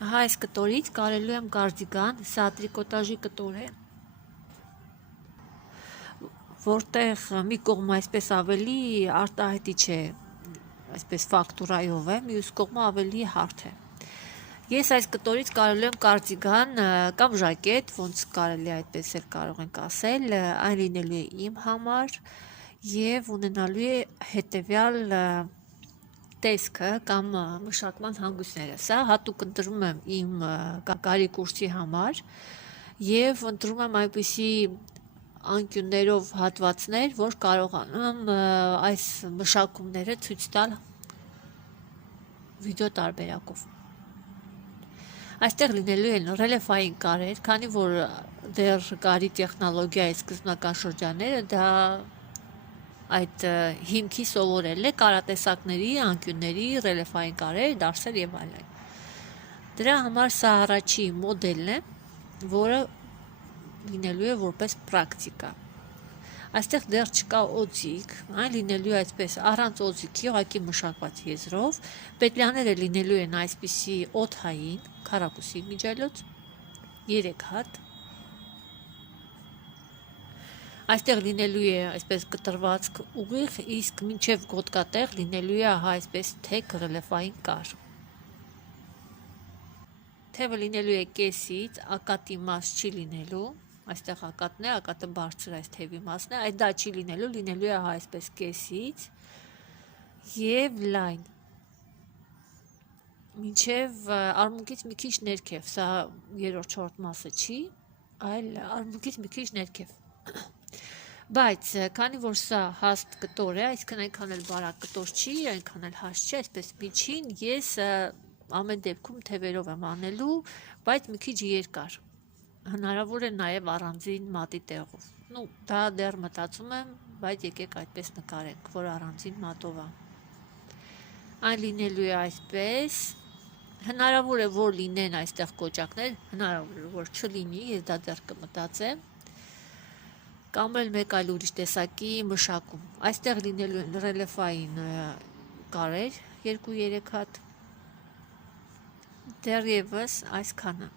Ահա այս կտորից կարելու եմ կարդիգան, սա տրիկոտաժի կտոր է, որտեղ մի կողմը այսպես ավելի արտահայտիչ է, այսպես ֆակտուրայով է, մյուս կողմը ավելի հարթ է։ Ես այս կտորից կարելու եմ կարդիգան կամ ժակետ, ոնց կարելի այդպես էլ կարող ենք ասել, այն լինելու է իմ համար եւ ունենալու է հետեւյալ տեսքը կամ մշակման հանգույցները։ Սա հատուկ ընտրում եմ իմ կարի կուրսի համար եւ ընտրում եմ այնպիսի անկյուններով հատվածներ, որ կարողանամ այս մշակումները ցույց տալ վիդեո տարբերակով։ Այստեղ լինելու են ռելիեֆային կարեր, քանի որ դեռ կարի տեխնոլոգիայի սկզբնական շրջանները դա այդ հիմքի սովորել է կարատեսակների, անկյունների, ռելիեֆային կարեր, դարսեր եւ այլն։ Դրա համար սա առաջի մոդելն է, որը լինելու է որպես պրակտիկա։ Այստեղ դեռ չկա օձիք, այն լինելու է այսպես առանց օձիքի, ուղղակի մշակված եզրով, պետլյաները լինելու են այսպիսի օդային, քառակուսի միջելոց, 3 հատ։ Այստեղ լինելու է այսպես կտրվածք ուղիղ, իսկ մինչև գոտկատեղ լինելու է ահա այսպես թեք ռելիեֆային կար։ Թևը լինելու է կեսից, ակատի մաս չի լինելու, այստեղ ակատն է, ակատը բարձր այս թևի մասն է, այդ դա չի լինելու է ահա այսպես կեսից եւ լայն։ Մինչև արմունկից մի քիչ ներքև, սա երրորդ չորրորդ մասը չի, այլ արմունկից մի քիչ ներքև։ Բայց քանի որ սա հաստ կտոր է, այսքան այնքան էլ բարակ կտոր չի, այնքան էլ հաստ չի, այսպես միջին ես ամեն դեպքում թևերով եմ անելու, բայց մի քիչ երկար։ Հնարավոր է նաև առանձին մատի տեղով։ Դա դեռ մտածում եմ, բայց եկեք այդպես նկարենք, որ առանձին մատով է։ Այն լինելու է այսպես։ Հնարավոր է, որ լինեն այստեղ կոճակներ, հնարավոր է, որ չլինի, ես դա դեռ կմտածեմ։ Կամ էլ մեկ այլ ուրիշ տեսակի մշակում։ Այստեղ լինելու են ռելիեֆային կարեր, 2-3 հատ։ Դեռևս այսքանը։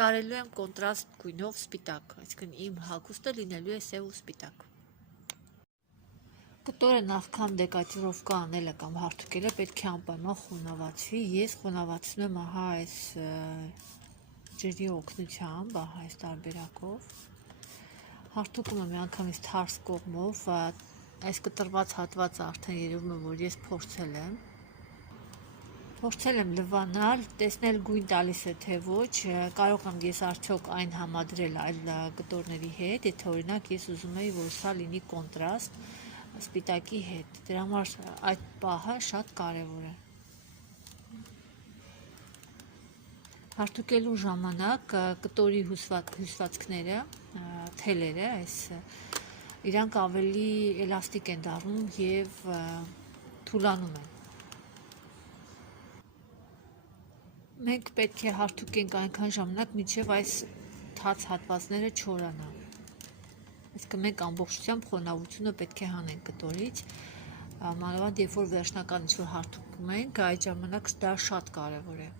Կարելու եմ կոնտրաստ գույնով սպիտակ, այսինքն իմ հագուստը լինելու է սև ու սպիտակ։ Կտորը նախքան դեկորատիվովկա անելը կամ հարթուկելը պետք է անպայման խոնավացվի։ Ես խոնավացնում եմ ահա այս ջրի օգնությամբ, ահա այս տարբերակով։ Հարթուկում եմ միանգամից թարս կողմով, այս կտրված հատվածը արդեն երևում է, որ ես փորձել եմ լվանալ, տեսնել գույն տալիս է թե ոչ, կարող եմ ես արդյոք այն համադրել այլ կտորների հետ, եթե օրինակ ես ուզում եի, որ սա լինի կոնտրաստ սպիտակի հետ, դրա համար այդ պահը շատ կարևոր է։ Հարթուկելու ժամանակ կտորի հյուսվածքները, թելերը, իրանք ավելի էլաստիկ են դառնում եւ թուլանում են։ Մենք պետք է հարթուկենք այնքան ժամանակ, մինչև այս թաց հատվածները չորանա։ Իսկ մենք ամբողջությամբ խոնավությունը պետք է հանենք կտորից, մանավանդ երբ որ վերջնական ինչ-որ հարթուկում ենք, այդ ժամանակ դա շատ կարևոր է։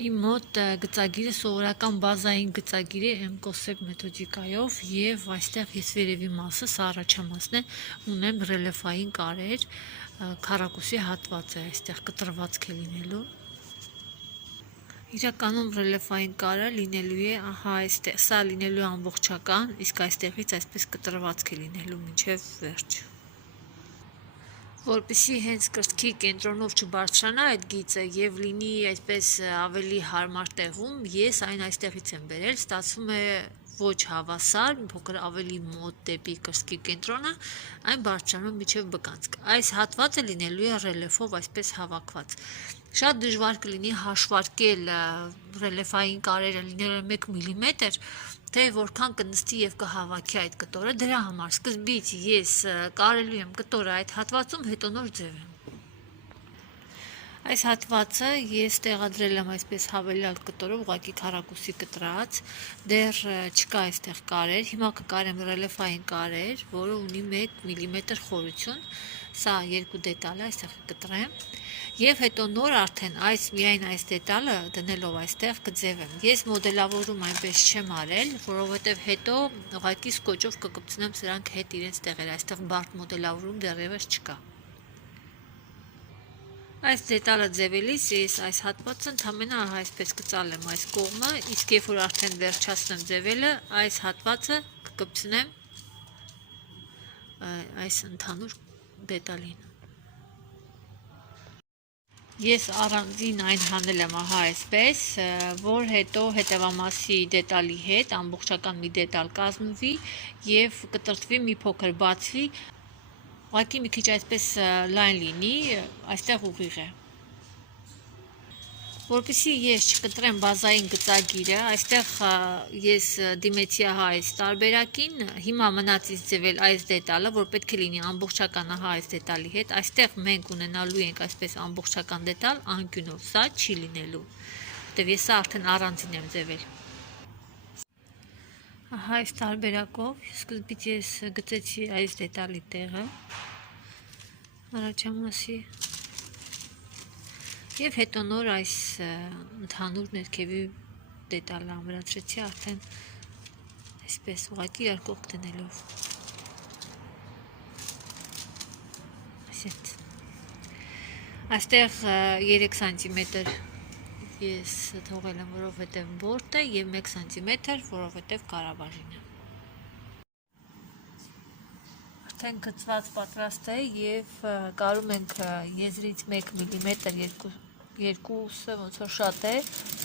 Իմ մոտ գծագիրը սովորական բազային գծագիր է MCOSEP մեթոդիկայով եւ այստեղ ես վերևի մասը, սա առաջամասն է, ունեմ ռելիեֆային կարեր, քառակուսի հատված է այստեղ կտրվածք է լինելու։ Իրականում ռելիեֆային կարը լինելու է ահա այստեղ, սա լինելու է ամբողջական, իսկ այստեղից այսպես կտրվածք է լինելու մինչև վերջ։ Որպեսզի հենց կրծքի կենտրոնով չբարձրանա այդ գիծը եւ լինի այսպես ավելի հարմար տեղում, ես այն այստեղից եմ բերել, ստացվում է ոչ հավասար, փոքր ավելի մոտ դեպի կրծքի կենտրոնը, այն բարձրանում մինչև բկանցք։ Այս հատվածը լինելու է ռելիեֆով այսպես հավաքված։ Շատ դժվար կլինի հաշվարկել ռելիեֆային կարերը լինելու 1 մմ, թե որքան կնստի եւ կհավաքի այդ կտորը, դրա համար սկզբից ես կարելու եմ կտորը այդ հատվածում, հետո նոր ձևեմ։ Այս հատվածը ես տեղադրել եմ այսպես հավելյալ կտորով, ուղղակի քառակուսի կտրած, դեռ չկա այստեղ կարեր, հիմա կկարեմ ռելիեֆային կարեր, որը ունի 1 մմ խորություն, սա 2 դետալ է, այստեղ կտրեմ, Եվ հետո նոր արդեն միայն այս դետալը դնելով այստեղ կձևեմ։ Ես մոդելավորում այնպես չեմ արել, որովհետև հետո ուղղակի սկոչով կկպցնեմ սրանք հետ իրենց տեղերը, այստեղ բարդ մոդելավորում դեռևս չկա։ Այս դետալը ձևելիս ես այս հատվածը ընդամենը այսպես կծալեմ այս կողմը, իսկ երբ որ արդեն վերջացնեմ ձևելը, այս հատվածը կկպցնեմ այս ընդհանուր դետալին։ Ես առանձին այն հանել եմ այսպես, որ հետո հետևամասի դետալի հետ ամբողջական մի դետալ կազմվի և կտրտվի մի փոքր բացվի, ուղղակի մի քիչ այսպես լայն լինի, այստեղ ուղիղ է։ Որպեսզի ես չկտրեմ բազային գծագիրը, այստեղ ես դիմեցի այս տարբերակին, հիմա մնաց ինձ ձևել այս դետալը, որ պետք է լինի ամբողջական այս դետալի հետ, այստեղ մենք ունենալու ենք այսպես ամբողջական դետալ անկյունով, սա չի լինելու, որտև ես սա արդեն առանձին եմ ձևել։ Այս տարբերակով սկզբից ես գծեցի այս դետալի տեղը, առաջամասի, և հետո նոր այս ընդհանուր ներքևի դետալը ամրացրեցի արդեն այսպես ուղղակի երկող դնելով։ Այստեղ 3 սանտիմետր ես թողել եմ, որովհետև բորդ է և 1 սանտիմետր, որովհետև կարաբաժին է։ Արդեն գծված պատրաստ է և կարում ենք եզրից 1 միլիմետր երկուսը ոնց որ շատ է,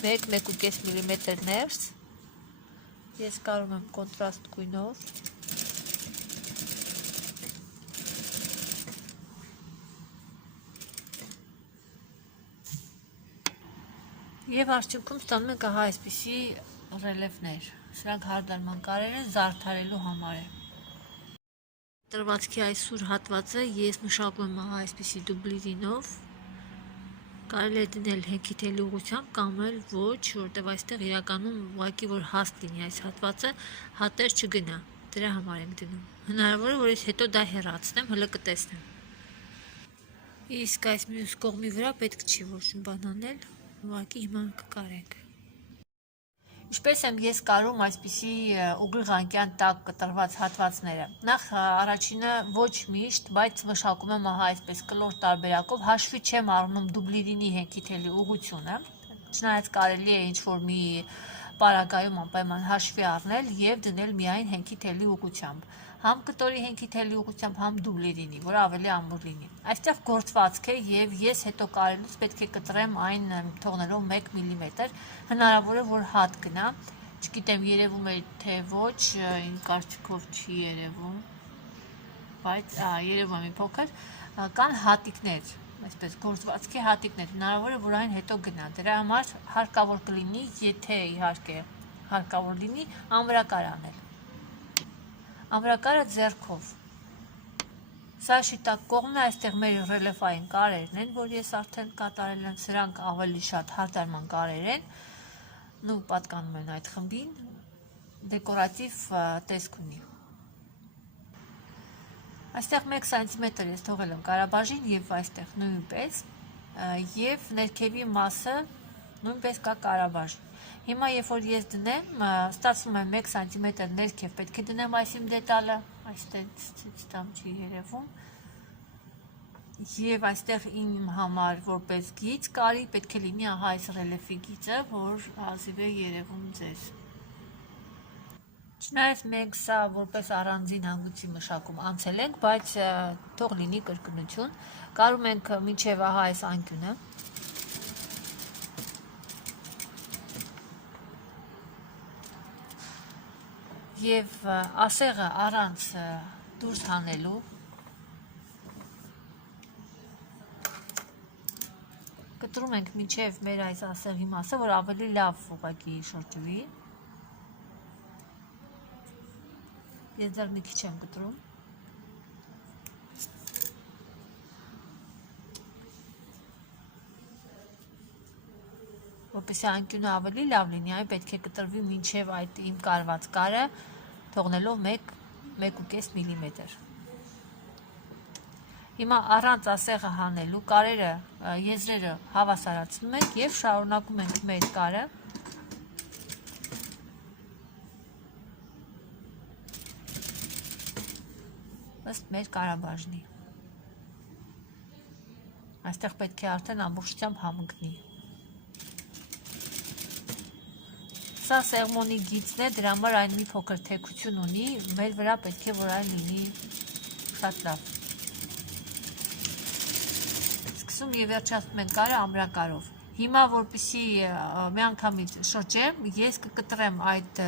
1-1.5 միլիմետր ներս, ես կարում եմ կոնտրաստ գույնով, և արդյունքում ստանում ենք այսպիսի ռելիեֆներ, սրանք հարդարման կարեր են զարդարելու համար է։ Տրվածքի այս սուր հատվածը ես մշակում եմ այսպիսի դուբլիրինով, կարելի է դնել հենքիթելի ուղղությամբ կամ էլ ոչ, որտև այստեղ իրականում ուղղակի որ հաստ լինի այս հատվածը, հատեր չգնա, դրա համար ենք դնում։ Հնարավոր է, որ ես հետո դա հեռացնեմ, հլը կտեսնեմ։ Իսկ այս մյուս կողմի վրա պետք չի ոչ բան անել, ուղղակի հիմա կկարենք։ Ինչպես եմ ես կարում այսպիսի ուղիղ անկյան տակ կտրված հատվածները։ Նախ առաջինը ոչ միշտ, բայց մշակում եմ այսպես կլոր տարբերակով, հաշվի չեմ առնում դուբլիրինի հենքիթելի ուղղությունը, չնայած կարելի է ինչ-որ մի պարագայում անպայման հաշվի առնել և դնել միայն հենքիթելի ուղղությամբ, համ կտորի հենքիթելի ուղղությամբ, համ դուբլիրինի, որ ավելի ամուր լինի։ Այստեղ գործվածք է և ես հետո կարելուց պետք է կտրեմ այն թողնելով 1 միլիմետր, հնարավոր է, որ հատ գնա, չգիտեմ երևում է թե ոչ, իմ կարծիքով չի երևում, բայց երևում է մի փոքր, կան հատիկներ, այսպես գործվածքի հատիկներ, հնարավոր է, որ այն հետո գնա, դրա համար հարկավոր կլինի, եթե իհարկե հարկավոր լինի, ամրակար անել, ամրակարը ձեռքով։ Սա շիտակ կողմն է, այստեղ մեր ռելիեֆային կարերն են, որ ես արդեն կատարել եմ, սրանք ավելի շատ հարդարման կարեր են, ու պատկանում են այդ խմբին, դեկորատիվ տեսք ունի։ Այստեղ 1 սանտիմետր ես թողել եմ կարաբաժին և այստեղ նույնպես, և ներքևի մասը նույնպես կա կարաբաժին։ Հիմա երբ որ ես դնեմ, ստացվում է 1 սանտիմետր ներքև պետք է դնեմ այս իմ դետալը, այստեղ ցույց չի երևում, և այստեղ իմ համար որպես գիծ կարի պետք է լինի այս ռելիեֆի գիծը, որ հազիվ է երևում ձեզ։ Չնայած մենք սա որպես առանձին հանգույցի մշակում անցել ենք, բայց թող լինի կրկնություն, կարում ենք մինչև այս անկյունը, և ասեղը առանց դուրս հանելու կտրում ենք մինչև մեր այս ասեղի մասը, որ ավելի լավ ուղղակի շրջվի։ Ես դեռ մի քիչ եմ կտրում։ Որպեսզի անկյունը ավելի լավ լինի, այն պետք է կտրվի մինչև այդ իմ կարված կարը, թողնելով 1-1.5 միլիմետր։ Հիմա առանց ասեղը հանելու կարերը, եզրերը հավասարացնում ենք եւ շարունակում ենք մեր կարը ըստ մեր կարաբաժնի։ Այստեղ պետք է արդեն ամբողջությամբ համընկնի։ Սա սեղմոնի գիծն է, դրա համար այն մի փոքր թեքություն ունի, մեր վրա պետք է որ այն լինի շատ լավ։ Սկսում եւ վերջացնում ենք կարը ամրակարով։ Հիմա որպեսզի միանգամից շրջեմ, ես կկտրեմ այդ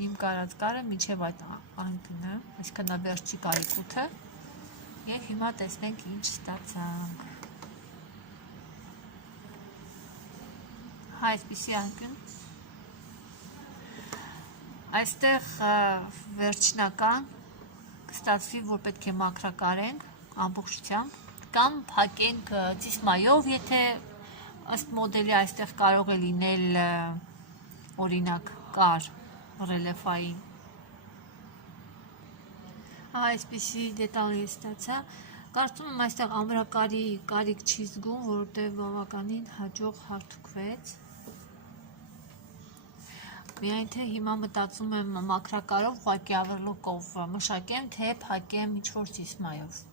իմ կարած կարը մինչև այդ անկյունը, այսինքն նա վերջի կարի կութը, եւ հիմա տեսնենք ինչ ստացանք։ Այսպիսի անկյուն։ Այստեղ վերջնական կստացվի, որ պետք է մաքրակարենք ամբողջությամբ կամ փակենք ծիսմայով, եթե ըստ մոդելի այստեղ կարող է լինել օրինակ կար ռելիեֆային։ Այսպիսի դետալ ստացա։ Կարծում եմ այստեղ ամրակարի կարիք չի զգում, որովհետև բավականին հաջող հարթուկվեց։ Միայն թե հիմա մտածում եմ մաքրակարով ուղղակի ավելոկով մշակեմ, թե փակեմ ինչ-որ ծիսմայով։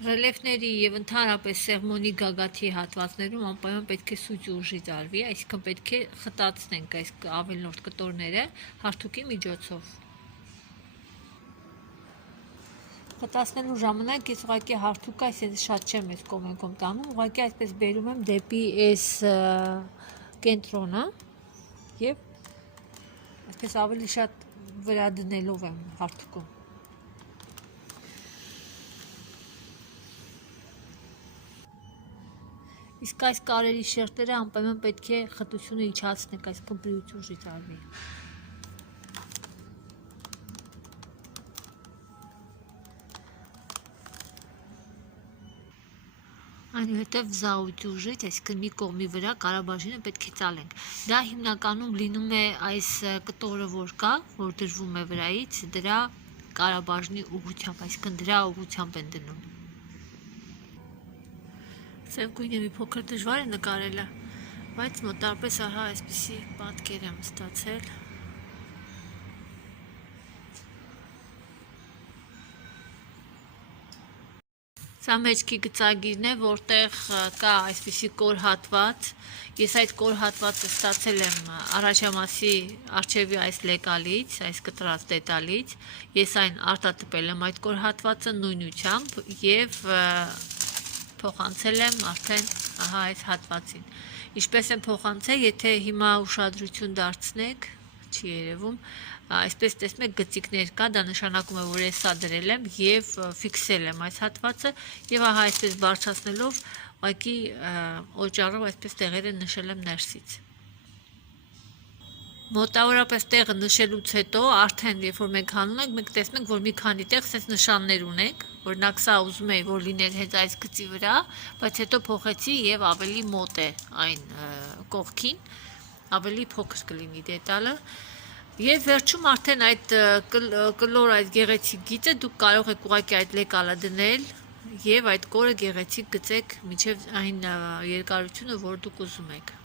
Ռելիեֆների եւ ընդհանրապես սեղմոնի գագաթի հատվածներում անպայման պետք է սուճ ուժի արվի, այսինքն պետք է խտացնենք այս ավելորդ կտորները հարթուկի միջոցով։ Խտացնելու ժամանակ ես ուղղակի հարթուկը այսպես շատ չեմ այս կողմենքով տանում, ուղղակի այսպես բերում եմ դեպի այս կենտրոնը եւ այսպես ավելի շատ վրա դնելով եմ հարթուկում։ Իսկ այս կարերի շերտերը անպայման պետք է խտությունը իջացնենք, այսինքն բրույթ ուժից արվի։ Այնուհետև զաուճ ուժից, այսինքն մի կողմի վրա կարաբաժինը պետք է ծալենք։ Դա հիմնականում լինում է այս կտորը, որ կա, որ դրվում է վրայից, դրա կարաբաժնի ուղղությամբ, այսինքն դրա ուղղությամբ են դնում։ Սենկույնը մի փոքր դժվար է նկարելը, բայց մոտարպես ահա այսպիսի պատկեր եմ ստացել։ Սա մեջքի գծագիրն է, որտեղ կա այսպիսի կոր հատված, ես այդ կոր հատվածը ստացել եմ առաջամասի արջևի այս լեկալից, այս կտրած դետալից, ես այն արտատպել եմ այդ կոր հատվածը նույնությամբ և փոխանցել եմ արդեն ահա այս հատվածին։ Ինչպես եմ փոխանցել, եթե հիմա ուշադրություն դարձնեք, չի երևում, այսպես տեսնում եք գծիկներ կա, դա նշանակում է, որ ես սա դրել եմ և ֆիքսել եմ այս հատվածը և ահա այսպես բարձրացնելով ուղղակի օճառով այսպես տեղերը նշել եմ ներսից։ Մոտավորապես տեղը նշելուց հետո արդեն երբ որ մենք հանում ենք, մենք տեսնում ենք, որ մի քանի տեղ սենց նշաններ ունենք, օրինակ սա ուզում էի, որ լիներ հենց այս գծի վրա, բայց հետո փոխեցի և ավելի մոտ է այն կողքին, ավելի փոքր կլինի դետալը։ Եվ վերջում արդեն այդ կլոր այդ գեղեցիկ գիծը դուք կարող եք ուղղակի այդ լեկալը դնել և այդ կորը գեղեցիկ գծեք մինչև այն երկարությունը, որ դուք ուզում եք։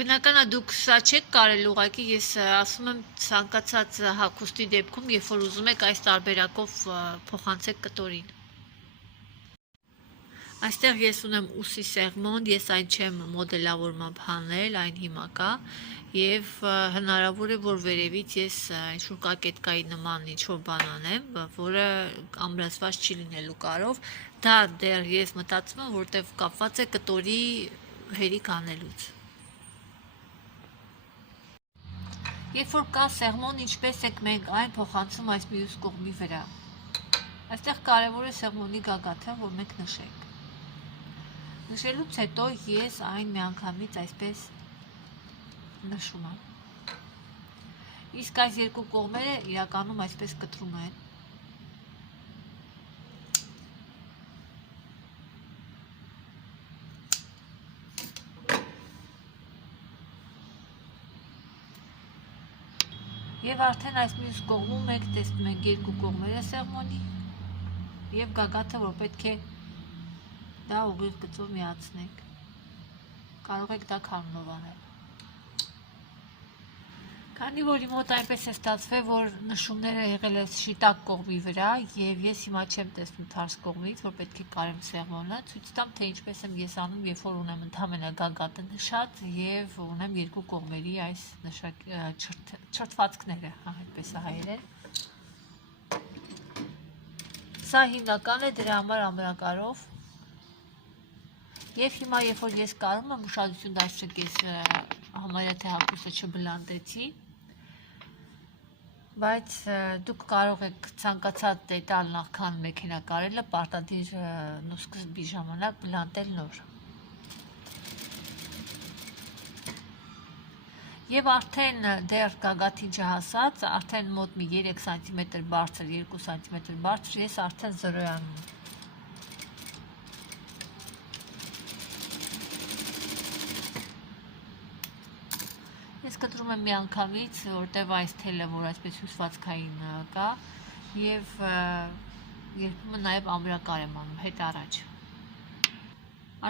Բնականա դուք սա չեք կարել ուղղակի, ես ասում եմ ցանկացած հագուստի դեպքում, երբ որ ուզում եք այս տարբերակով փոխանցեք կտորին։ Այստեղ ես ունեմ ուսի սեղմոն, ես այն չեմ մոդելավորմամբ հանել, այն հիմա կա և հնարավոր է, որ վերևից ես ինչ-որ կակետկայի նման ինչ-որ բան անեմ, որը ամրացված չի լինելու կարով, դա դեռ ես մտածում եմ, որտև կապված է կտորի հերիք անելուց։ Երբ որ կա սեղմոն, ինչպես եք մենք այն փոխանցում այս մյուս կողմի վրա։ Այստեղ կարևոր է սեղմոնի գագաթը, որ մենք նշենք։ Նշելուց հետո ես այն միանգամից այսպես նշում եմ։ Իսկ այս երկու կողմերը իրականում այսպես կտրում են։ Եվ արդեն այս մյուս կողմում մենք տեսնում ենք երկու կողմերը սեղմոնի եւ գագաթը, որ պետք է դա ուղիղ գծով միացնենք։ Կարող եք դա քարնով անել։ Քանի որ իմ մոտ այնպես է ստացվել, որ նշումները եղել է շիտակ կողմի վրա եւ ես հիմա չեմ տեսնում թարս կողմից, որ պետք է կարեմ սեղմոնը, ցույց տամ, թե ինչպես եմ ես անում, երբ որ ունեմ ընդհանրապես գագաթը նշած եւ ունեմ երկու կողմերի այս չրթվածքները, այդպես է հայերեն։ Սա հիմնական է դրա համար ամրակարով։ Եվ հիմա երբ որ ես կարում եմ ուշադրություն դարձրեք, ես համարյա թե հագուստը չբլանդեցի, բայց դուք կարող եք ցանկացած դետալ նախքան մեքենա կարելը պարտադիր սկզբի ժամանակ բլանդել նոր։ Եվ արդեն դեռ գագաթին չհասած, արդեն մոտ մի 3 սանտիմետր բարձր, 2 սանտիմետր բարձր ես արդեն զրոյանում։ Ես կտրում եմ մի անգամից, որտև այս թելը, որ այսպես հյուսվածքային կա, և երբեմն նաև ամրակար եմ անում, հետ առաջ։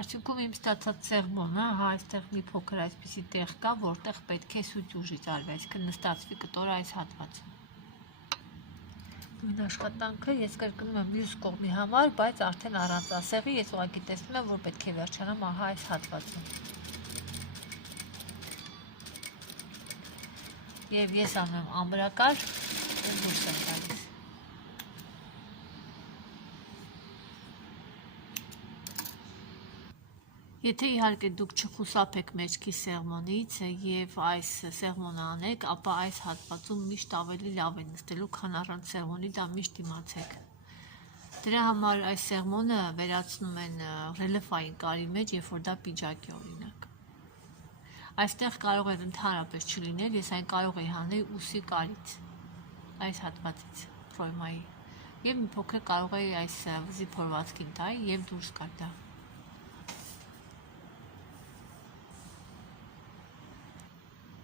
Արդյունքում իմ ստացած սեղմոնը, այստեղ մի փոքր այսպիսի տեղ կա, որտեղ պետք է սուճ ուժից արվի, այսինքն նստացվի կտորը այս հատվածում։ Նույն աշխատանքը ես կրկնում եմ մյուս կողմի համար, բայց արդեն առանց ասեղի, ես ուղղակի տեսնում եմ, որ պետք է վերջանամ ահա այս հատվածում։ Եվ ես անում եմ ամրակար ու դուրս եմ տալիս։ Եթե իհարկե դուք չխուսափեք մեջքի սեղմոնից եւ այս սեղմոնը անեք, ապա այս հատվածում միշտ ավելի լավ է նստելու, քան առանց սեղմոնի դա միշտ իմացեք։ Դրա համար այս սեղմոնը վերացնում են ռելիեֆային կարի մեջ, երբ որ դա պիջակ է օրինակ։ Այստեղ կարող է ընդհանրապես չլինել, ես այն կարող եի հանել ուսի կարից, այս հատվածից, ֆրոյմայի, և մի փոքր կարող էի այս վզի փորվածքին տալ և դուրս գար դա։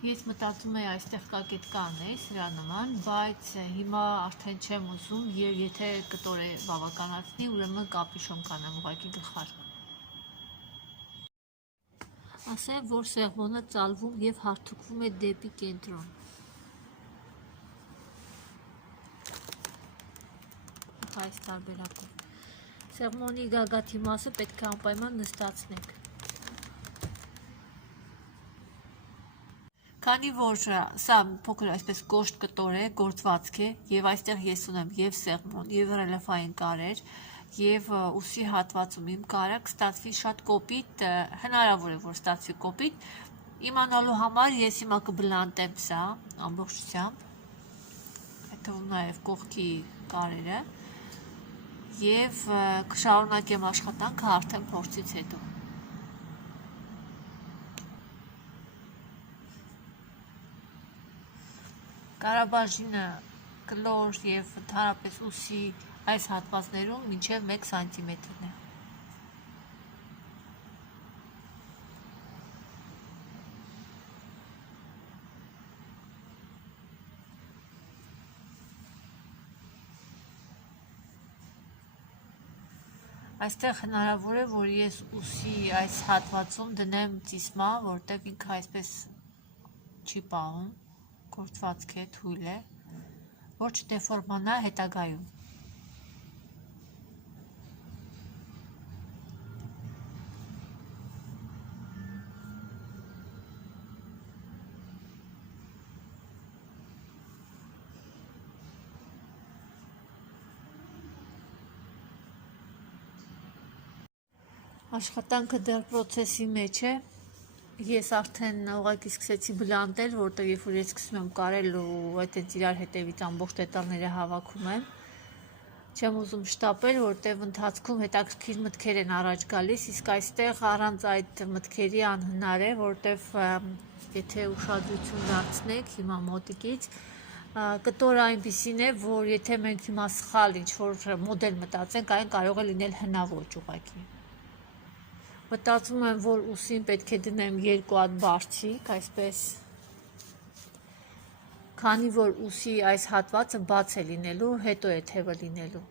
Ես մտածում էի այստեղ կակետ կանեի սրա նման, բայց հիմա արդեն չեմ ուզում և եթե կտոր է բավականացնի, ուրեմն կապիշոն կանեմ ուղղակի գլխարկ։ Ասեմ, որ սեղմոնը ծալվում և հարթուկվում է դեպի կենտրոն։ Այս տարբերակով։ Սեղմոնի գագաթի մասը պետք է անպայման նստացնենք։ Քանի որ սա փոքր այսպես կոշտ կտոր է, գործվածք է, և այստեղ ես ունեմ և սեղմոն, և ռելիեֆային կարեր, և ուսի հատվածում իմ կարը կստացվի շատ կոպիտ, հնարավոր է, որ ստացվի կոպիտ, իմանալու համար ես հիմա կբլանդեմ սա ամբողջությամբ, այդ թվում նաև կողքի կարերը, և կշարունակեմ աշխատանքը արդեն փորձից հետո։ Կարաբաժինը կլոր և ընդհանրապես ուսի այս հատվածներում մինչև 1 սանտիմետրն է։ Այստեղ հնարավոր է, որ ես ուսի այս հատվածում դնեմ ծիսմա, որտև ինքը այսպես չի պահում, գործվածք է, թույլ է, որ չդեֆորմանա հետագայում։ Աշխատանքը դեռ պրոցեսի մեջ է, ես արդեն ուղղակի սկսեցի բլանդել, որտեղ երբ որ ես սկսում եմ կարել ու այդպես իրար հետևից ամբողջ դետալները հավաքում եմ, չեմ ուզում շտապել, որտեղ ընթացքում հետաքրքիր մտքեր են առաջ գալիս, իսկ այստեղ առանց այդ մտքերի անհնար է, որտեղ եթե ուշադրություն դարձնեք հիմա մոտիկից, կտորը այնպիսին է, որ եթե մենք հիմա սխալ ինչ-որ մոդել մտածենք, այն կարող է լինել հնաոճ ուղղակի։ Մտածում եմ, որ ուսին պետք է դնեմ 2 հատ բարձիկ, այսպես քանի որ ուսի այս հատվածը բաց է լինելու, հետո է թևը լինելու։